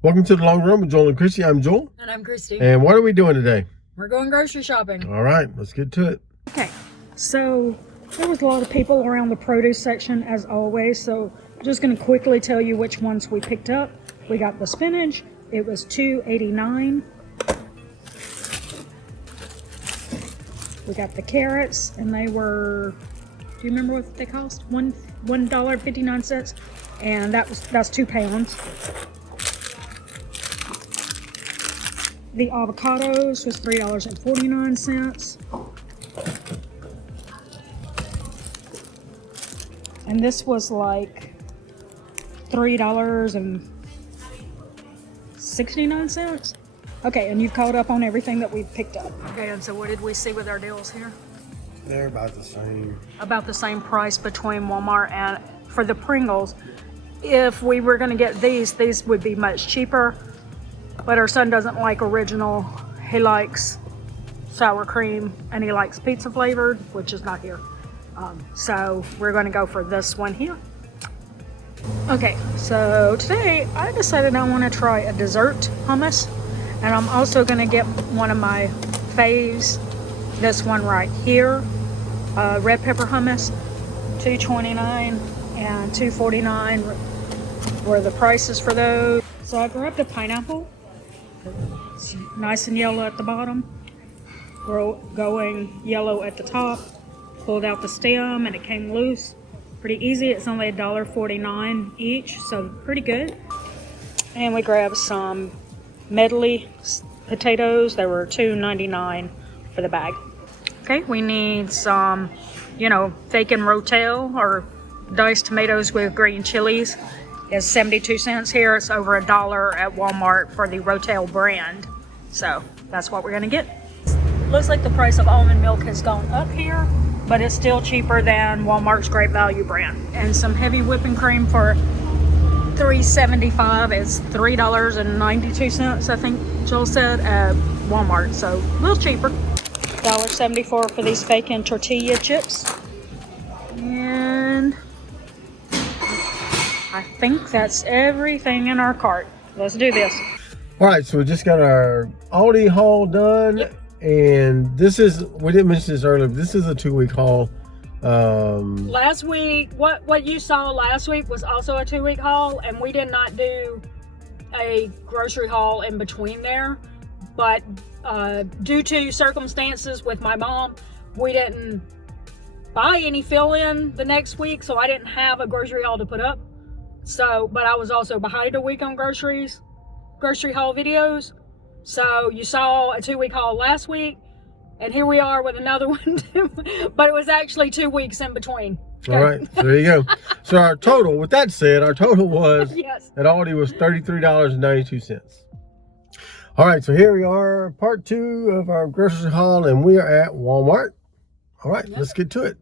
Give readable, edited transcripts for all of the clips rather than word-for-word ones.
Welcome to the Long Run with Joel and Christy. I'm Joel. And I'm Christy. And what are we doing today? We're going grocery shopping. All right, let's get to it. Okay, so there was a lot of people around the produce section as always, so I'm just going to quickly tell you which ones we picked up. We got the spinach. It was $2.89. We got the carrots, and they were, do you remember what they cost? $1.59, and that's 2 pounds. The avocados was $3.49. And this was like $3.69. Okay, and you've caught up on everything that we've picked up. Okay, and so what did we see with our deals here? They're about the same. About the same price between Walmart and for the Pringles. If we were going to get these would be much cheaper. But our son doesn't like original. He likes sour cream and he likes pizza flavored, which is not here. So we're going to go for this one here. Okay, so today I decided I want to try a dessert hummus. And I'm also going to get one of my faves, this one right here, red pepper hummus, $2.29 and $2.49 were the prices for those. So I grabbed a pineapple. It's nice and yellow at the bottom, going yellow at the top. Pulled out the stem and it came loose. Pretty easy. It's only $1.49 each, so pretty good. And we grabbed some medley potatoes. They were $2.99 for the bag. Okay, we need some, fake and rotel or diced tomatoes with green chilies. It's 72 cents here. It's over $1 at Walmart for the Rotel brand. So that's what we're gonna get. Looks like the price of almond milk has gone up here, but it's still cheaper than Walmart's Great Value brand. And some heavy whipping cream for $3.75 is $3.92, I think Joel said, at Walmart. So a little cheaper. $1.74 for these fake and tortilla chips. And I think that's everything in our cart. Let's do this. All right, so we just got our Aldi haul done. Yep. And this is, we didn't mention this earlier, but this is a 2-week haul. Last week, what you saw last week was also a 2-week haul, and we did not do a grocery haul in between there. But due to circumstances with my mom, we didn't buy any fill-in the next week, so I didn't have a grocery haul to put up. So, but I was also behind a week on grocery haul videos. So you saw a 2-week haul last week, and here we are with another one. But it was actually 2 weeks in between. Okay? All right, so there you go. So our total, with that said, our total was, yes, at Aldi was $33.92. All right, so here we are, part 2 of our grocery haul, and we are at Walmart. All right, let's get to it.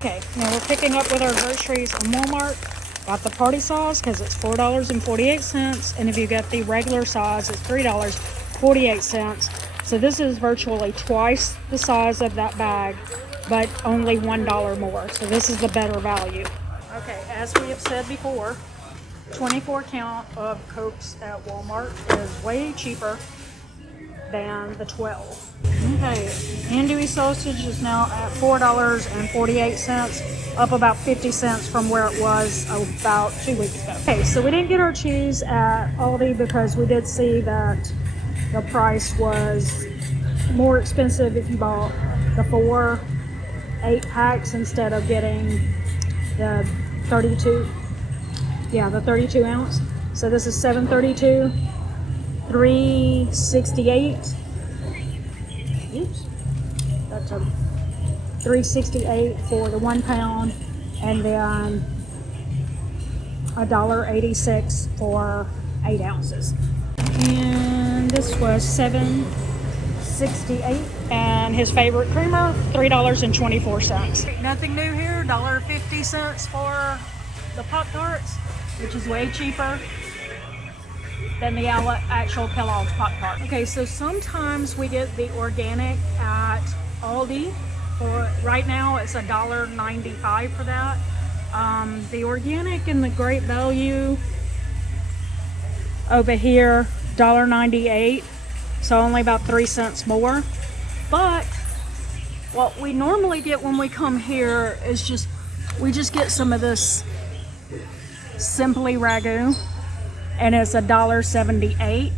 Okay, now we're picking up with our groceries from Walmart. Got the party size because it's $4.48, and if you get the regular size, it's $3.48. So this is virtually twice the size of that bag, but only $1 more. So this is the better value. Okay, as we have said before, 24 count of Cokes at Walmart is way cheaper than the 12. Okay, andouille sausage is now at $4.48, up about 50 cents from where it was about 2 weeks ago. Okay, so we didn't get our cheese at Aldi because we did see that the price was more expensive if you bought the 4 8-packs instead of getting the 32. Yeah, the 32 ounce. So this is $7.32, $3.68. Oops, that's a $3.68 for the 1 pound, and then $1.86 for 8 ounces. And this was $7.68, and his favorite creamer, $3.24. Nothing new here. $1.50 for the Pop-Tarts, which is way cheaper than the actual Kellogg's Pop-Tart. Okay, so sometimes we get the organic at Aldi. For right now, it's $1.95 for that. The organic and the Great Value, over here, $1.98. So only about 3 cents more. But what we normally get when we come here is we just get some of this Simply Ragu, and it's $1.78.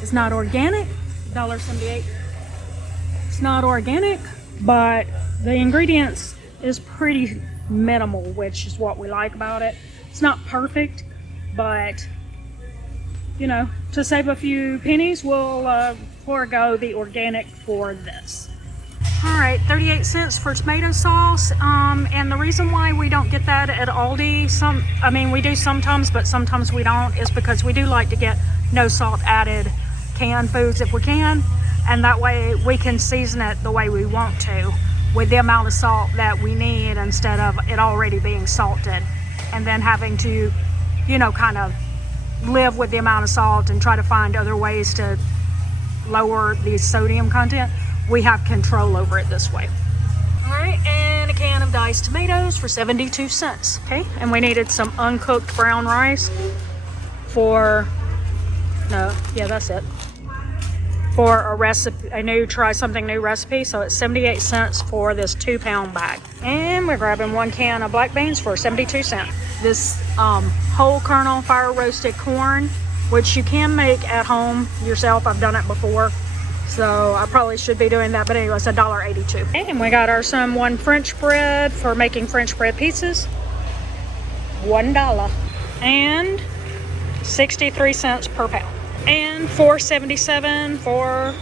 It's not organic, $1.78. It's not organic, but the ingredients is pretty minimal, which is what we like about it. It's not perfect, but you know, to save a few pennies, we'll forego the organic for this. All right, 38 cents for tomato sauce. And the reason why we don't get that at Aldi, we do sometimes, but sometimes we don't, is because we do like to get no salt added canned foods if we can. And that way we can season it the way we want to, with the amount of salt that we need, instead of it already being salted and then having to, you know, kind of live with the amount of salt and try to find other ways to lower the sodium content. We have control over it this way. All right, and a can of diced tomatoes for 72 cents. Okay, and we needed some uncooked brown rice for, that's it. For a recipe, try something new recipe. So it's 78 cents for this 2-pound bag. And we're grabbing 1 can of black beans for 72 cents. This whole kernel fire roasted corn, which you can make at home yourself. I've done it before, so I probably should be doing that. But anyway, it's $1.82. Okay, and we got our son 1 French bread for making French bread pizzas. $1 and 63 cents per pound. And $4.77 for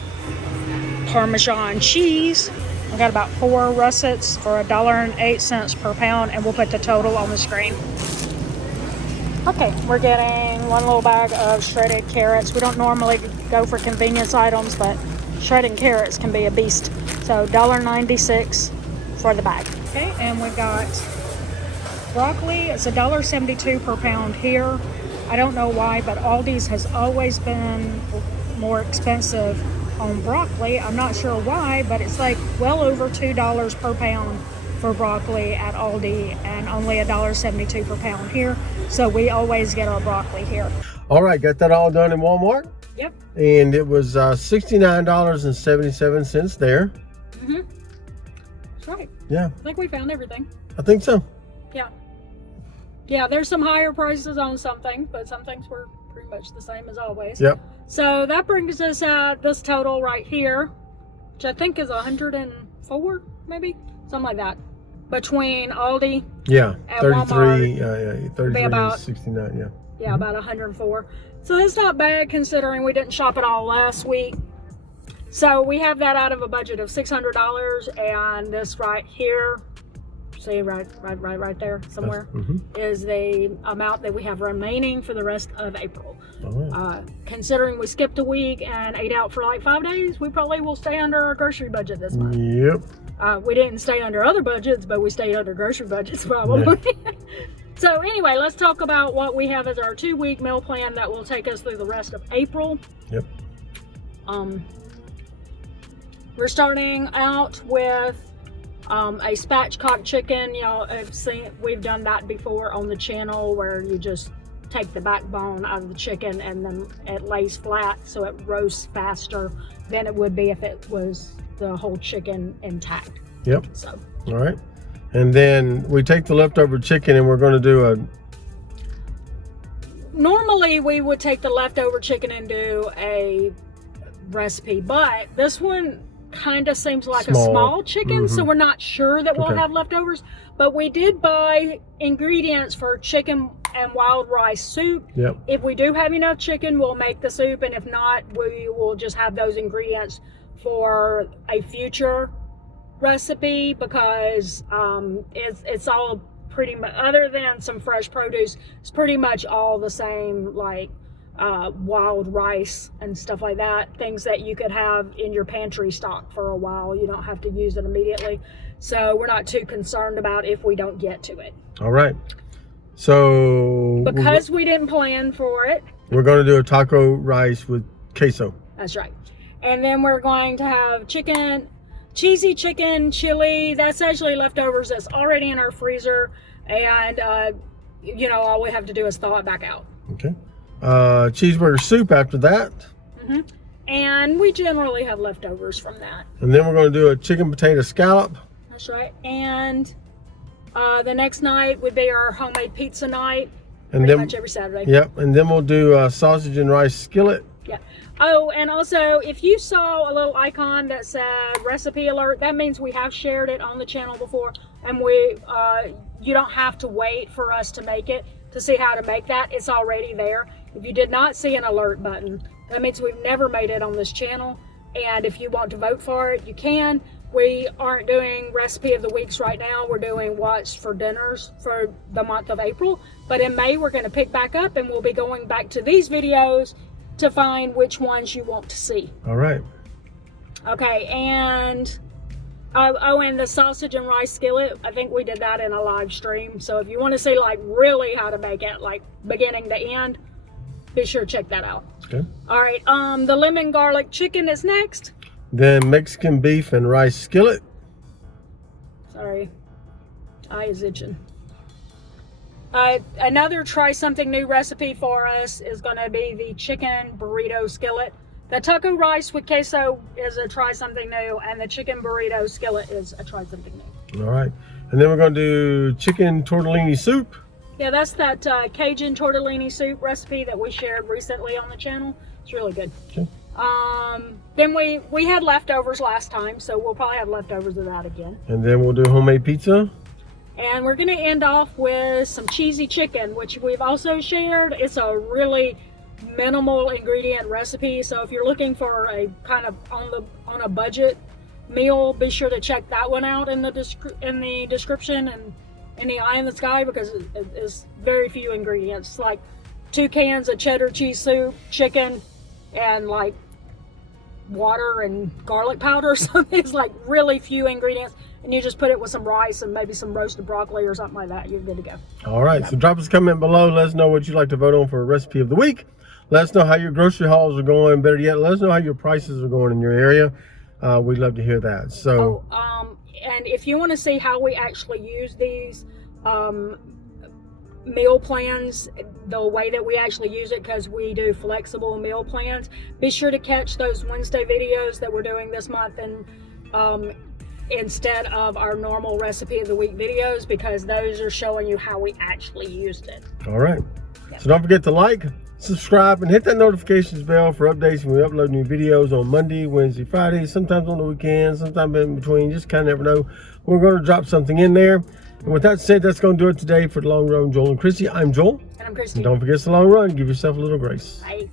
Parmesan cheese. We got about 4 russets for $1.08 per pound, and we'll put the total on the screen. Okay, we're getting 1 little bag of shredded carrots. We don't normally go for convenience items, but shredding carrots can be a beast. So $1.96 for the bag. Okay, and we've got broccoli. It's $1.72 per pound here. I don't know why, but Aldi's has always been more expensive on broccoli. I'm not sure why, but it's like well over $2 per pound for broccoli at Aldi, and only $1.72 per pound here. So we always get our broccoli here. All right, got that all done in Walmart. Yep. And it was $69.77 there. Mm-hmm. That's right. Yeah. I think we found everything. I think so. Yeah. Yeah, there's some higher prices on some things, but some things were pretty much the same as always. Yep. So that brings us out this total right here, which I think is 104, maybe? Something like that. Between Aldi and 33, Walmart, 33 about, 69, yeah. Yeah, about 104. So that's not bad considering we didn't shop it all last week. So we have that out of a budget of $600, and this right here, see right there somewhere, is the amount that we have remaining for the rest of April. Right. Considering we skipped a week and ate out for like 5 days, we probably will stay under our grocery budget this month. Yep. We didn't stay under other budgets, but we stayed under grocery budgets probably. Yeah. So anyway, let's talk about what we have as our 2-week meal plan that will take us through the rest of April. Yep. We're starting out with a spatchcock chicken. You know, we've done that before on the channel, where you just take the backbone out of the chicken and then it lays flat, so it roasts faster than it would be if it was the whole chicken intact. Yep. So. All right. And then we take the leftover chicken and we're going to do normally we would take the leftover chicken and do a recipe, but this one kind of seems like a small chicken, so we're not sure that we'll have leftovers. But we did buy ingredients for chicken and wild rice soup. Yep. If we do have enough chicken, we'll make the soup, and if not, we will just have those ingredients for a future recipe, because it's all pretty much, other than some fresh produce, it's pretty much all the same, like wild rice and stuff like that, things that you could have in your pantry stock for a while. You don't have to use it immediately, so we're not too concerned about if we don't get to it. All right, so because we didn't plan for it, we're going to do a taco rice with queso. That's right. And then we're going to have chicken, cheesy chicken chili. That's actually leftovers that's already in our freezer, and you know, all we have to do is thaw it back out. Okay. cheeseburger soup after that. And we generally have leftovers from that. And then we're going to do a chicken potato scallop. That's right. And the next night would be our homemade pizza night. And pretty then, much every Saturday. Yep. And then we'll do sausage and rice skillet. Yeah. Oh, and also, if you saw a little icon that said recipe alert, that means we have shared it on the channel before, and you don't have to wait for us to make it to see how to make that. It's already there. If you did not see an alert button, that means we've never made it on this channel. And if you want to vote for it, you can. We aren't doing recipe of the weeks right now. We're doing what's for dinners for the month of April. But in May, we're going to pick back up, and we'll be going back to these videos to find which ones you want to see. All right. Okay, and and the sausage and rice skillet, I think we did that in a live stream. So if you want to see like really how to make it, like beginning to end, be sure to check that out. Okay. All right, the lemon garlic chicken is next. Then Mexican beef and rice skillet. Sorry, eye is itching. Another try something new recipe for us is going to be the chicken burrito skillet. The taco rice with queso is a try something new, and the chicken burrito skillet is a try something new. All right. And then we're going to do chicken tortellini soup. Yeah, that's that Cajun tortellini soup recipe that we shared recently on the channel. It's really good. Okay. Then we had leftovers last time, so we'll probably have leftovers of that again. And then we'll do homemade pizza. And we're going to end off with some cheesy chicken, which we've also shared. It's a really minimal ingredient recipe, so if you're looking for a kind of on a budget meal, be sure to check that one out in the description and in the eye in the sky, because it's very few ingredients, like 2 cans of cheddar cheese soup, chicken, and like water and garlic powder or something. It's like really few ingredients, and you just put it with some rice and maybe some roasted broccoli or something like that. You're good to go. All right. So drop us a comment below. Let us know what you'd like to vote on for a recipe of the week. Let us know how your grocery hauls are going. Better yet, let us know how your prices are going in your area. We'd love to hear that. So, and if you want to see how we actually use these meal plans, the way that we actually use it, because we do flexible meal plans, be sure to catch those Wednesday videos that we're doing this month, and instead of our normal recipe of the week videos, because those are showing you how we actually used it. all right. So don't forget to like, subscribe, and hit that notifications bell for updates when we upload new videos on Monday, Wednesday, Friday, sometimes on the weekends, sometimes in between. Just kind of never know. We're going to drop something in there. And with that said, that's going to do it today for The Long Run. Joel and Christy. I'm Joel. And I'm Christy. And don't forget, it's the long run. Give yourself a little grace. Bye.